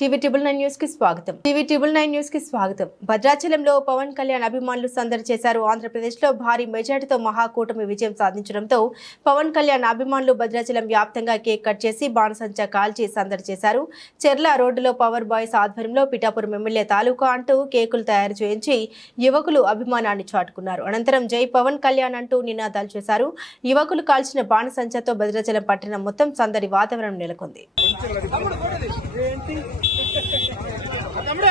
TV triple nine న్యూస్కి స్వాగతం. TV triple nine న్యూస్కి స్వాగతం. భద్రాచలంలో పవన్ కళ్యాణ్ అభిమానులు సందడి చేశారు. ఆంధ్రప్రదేశ్లో భారీ మెజార్టీతో మహాకూటమి విజయం సాధించడంతో పవన్ కళ్యాణ్ అభిమానులు భద్రాచలం వ్యాప్తంగా కేక్ కట్ చేసి బాణసంచా కాల్చి సందడి చేశారు. చెర్ల రోడ్డులో పవర్ బాయ్స్ ఆధ్వర్యంలో పిఠాపురం ఎమ్మెల్యే తాలూకా అంటూ కేకులు తయారు చేయించి యువకులు అభిమానాన్ని చాటుకున్నారు. అనంతరం జై పవన్ కళ్యాణ్ అంటూ నినాదాలు చేశారు. యువకులు కాల్చిన బాణసంచాతో భద్రాచలం పట్టణం మొత్తం సందడి వాతావరణం నెలకొంది. తమ్ముడు